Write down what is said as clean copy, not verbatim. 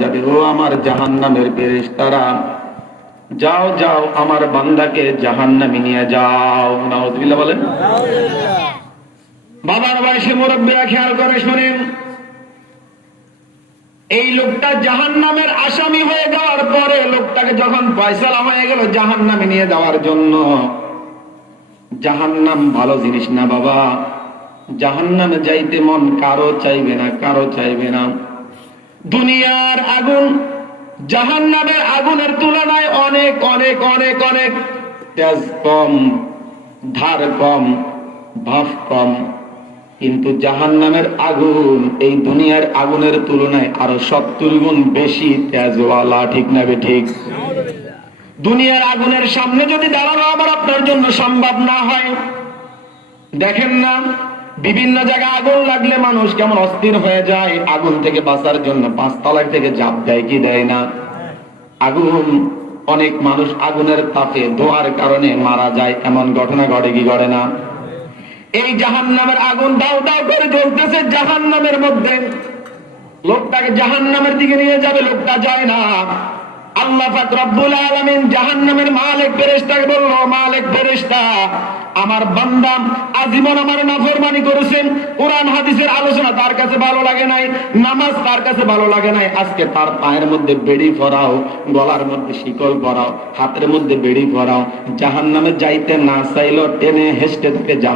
যাবে, ও আমার জাহান্নামের ফেরেশতারা, যাও যাও আমার বান্দাকে জাহান্নামে নিয়ে যাও। নাউযুবিল্লাহ বলেন। বাবার বয়সে মুরব্বীরা খেয়াল করে শোনেন, এই লোকটা জাহান্নামের আসামি হয়ে যাওয়ার পরে লোকটাকে যখন ফয়সালা হয়ে গেল জাহান্নামে নিয়ে যাওয়ার জন্য, জাহান্নাম ভালো জিনিস না বাবা। জাহান্নামে যাইতে মন কারো চাইবে না, কারো চাইবে না। দুনিয়ার আগুন জাহান্নামের আগুনের তুলনায় অনেক অনেক অনেক অনেক তেজ কম, ধার কম, ভাব কম, কিন্তু জাহান্নামের আগুন এই দুনিয়ার আগুনের তুলনায় আরো 70 গুণ বেশি তেজওয়ালা। ঠিক না ঠিক? দুনিয়ার আগুনের সামনে যদি দাঁড়ানো আবার আপনার জন্য সম্ভব না হয়, দেখেন না বিভিন্ন জায়গায় আগুন লাগলে মানুষ কেমন অস্থির হয়ে যায়, আগুন থেকে বাঁচার জন্য 5 তলা থেকে ঝাঁপ দেয় কি দেয় না? আগুন, অনেক মানুষ আগুনের তাপে ধোঁয়ার কারণে মারা যায়, এমন ঘটনা ঘটে কি ঘটে না? এই জাহান্নামের আগুন দাও দাও করে জ্বলতেছে জাহান্নামের মধ্যে, লোকটাকে জাহান্নামের দিকে নিয়ে যাবে, লোকটা যায় না। আল্লাহ পাক রব্বুল আলামিন জাহান্নামের মালিক ফেরেশতাকে বলল, মালিক ফেরেশতা, আমার বান্দা আজীবন আমার নাফরমানি করেছেন, কোরআন হাদিসের আলোচনা তার কাছে ভালো লাগে নাই, নামাজ তার কাছে ভালো লাগে নাই, আজকে তার পায়ের মধ্যে বেড়ি পরাও, গলার মধ্যে শিকল পরাও, হাতের মধ্যে বেড়ি পরাও, জাহান্নামে যাইতে না চাইলো টেনে হেসতে থাকে জাহান্নামে